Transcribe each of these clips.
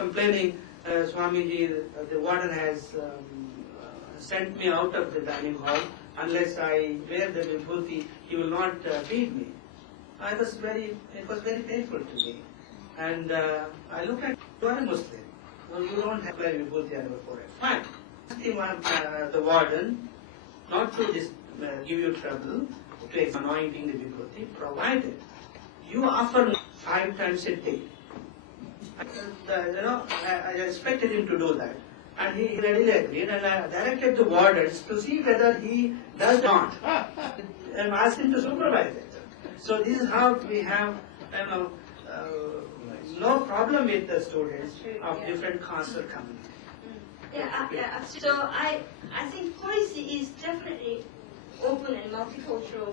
complaining, Swamiji, the warden has sent me out of the dining hall. Unless I wear the vibhuti, he will not feed me. It was very painful to me. And I looked at, you are a Muslim. Well, you don't have to wear vibhuti on your forehead. Fine. The warden, not to give you trouble, to anointing the vibhuti, provided you offer 5 times a day. I expected him to do that. And he readily agreed, and I directed the wardens to see whether he does not, and asked him to supervise it. So this is how we have, no problem with the students of different castes or communities. So I think policy is definitely open and multicultural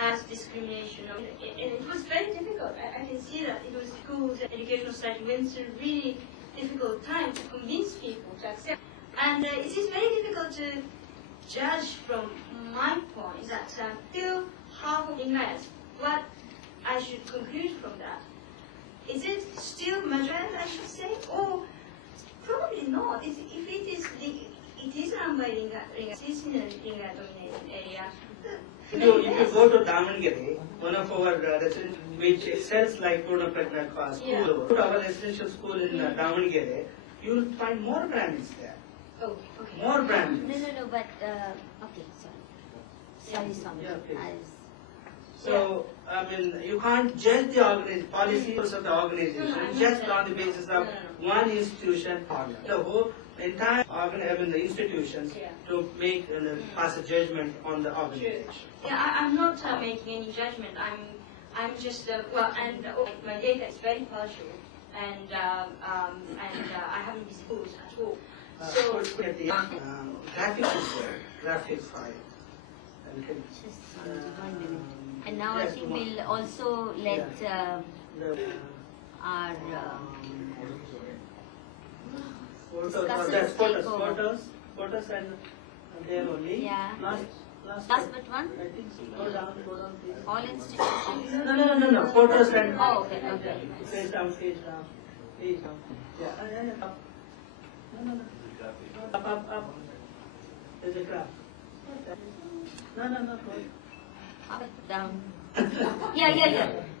as discrimination. And it was very difficult. I can see that it was schools and educational society went through really difficult time to convince people to accept. And it is very difficult to judge from my point that still half of English, what I should conclude from that. Is it still majority, I should say, or probably not. If it is run by Linga, it is in a Linga-dominated area. If you go to Damangere, one of our residential, which excels like Purna Prajna school, to our residential school in Damangere, you will find more Brahmins there. Oh, okay. More Brahmins. No, but, okay, sorry. Sorry. Yeah, okay. So, you can't judge the policies of the organization just on the basis of one institution. The whole entire the institutions to make pass a judgment on the organization. Yeah, I'm not making any judgment. I'm just my data is very partial, and I haven't disclosed at all. So at the graphics is there, graphics file. And now I think we'll also let our photos and there only. Yeah. Last but one? I think so. Go down, please. All institutions? No. Photos and. Oh, okay. Face down. Yeah. Up. No. Up. There's a graph. No. Up, down. Yeah.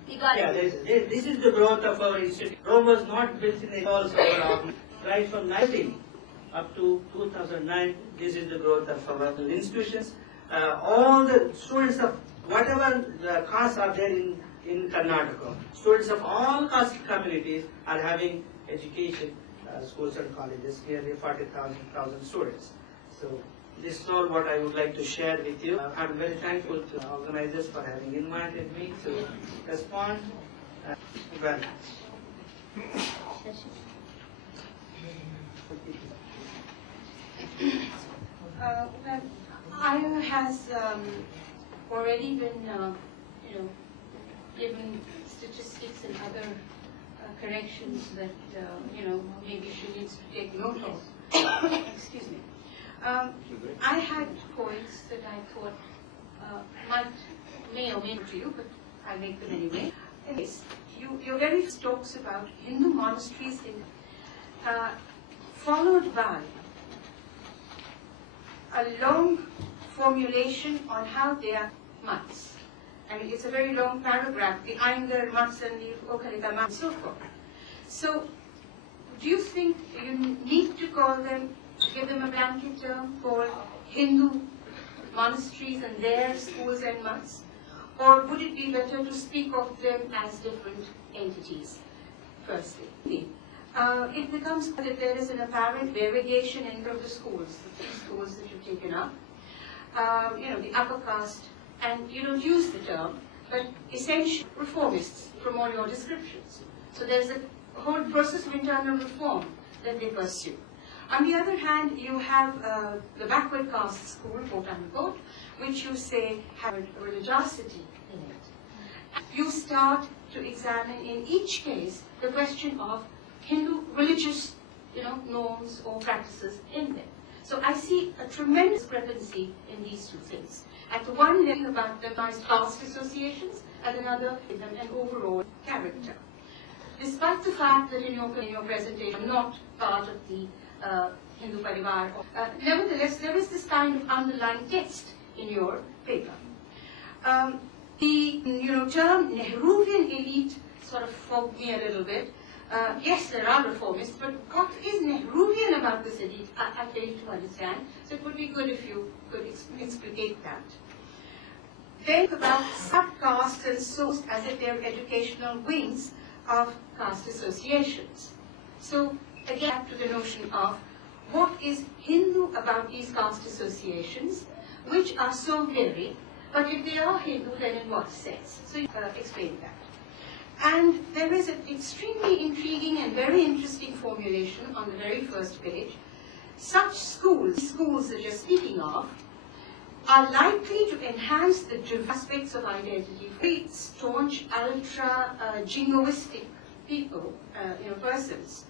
You got it. This is the growth of our institute. Rome was not built in the walls of our right from 19 up to 2009. This is the growth of our institutions. All the students of whatever castes are there in Karnataka, students of all caste communities are having education, schools and colleges, nearly 40,000 students. So this is all what I would like to share with you. I'm very thankful to the organizers for having invited me to respond. Well. Aya has already been, given statistics and other corrections that, maybe she needs to take note of. Excuse me. I had points that I thought may or may not to you, but I make them anyway. Anyways, your very first talks about Hindu monasteries followed by a long formulation on how they are mats. I mean, it's a very long paragraph, the Aingar mats and the Okarita mats and so forth. So, do you think you need to call them, give them a blanket term for Hindu monasteries and their schools and mats? Or would it be better to speak of them as different entities, firstly? It becomes that there is an apparent variegation in the schools, the 3 schools that you've taken up, the upper caste, and you don't use the term, but essentially reformists from all your descriptions. So there's a whole process of internal reform that they pursue. On the other hand, you have the backward caste school, quote unquote, which you say have religiosity in it. You start to examine in each case the question of Hindu religious, norms or practices in them. So I see a tremendous discrepancy in these 2 things. At the one level about the caste associations, at another in them an overall character. despite the fact that in your presentation I'm not part of the Hindu Parivar, nevertheless there is this kind of underlying text in your paper. The term Nehruvian elite sort of fogged me a little bit. Yes, there are reformists, but what is Nehruvian about this elite? I fail to understand. So it would be good if you could explicate that. Then about sub-caste and sourced as if they're educational wings of caste associations. So again, back to the notion of what is Hindu about these caste associations, which are so varied, but if they are Hindu, then in what sense? So you explain that. And there is an extremely intriguing and very interesting formulation on the very first page. Such schools that you're speaking of, are likely to enhance the aspects of identity. Very staunch, ultra jingoistic people, persons,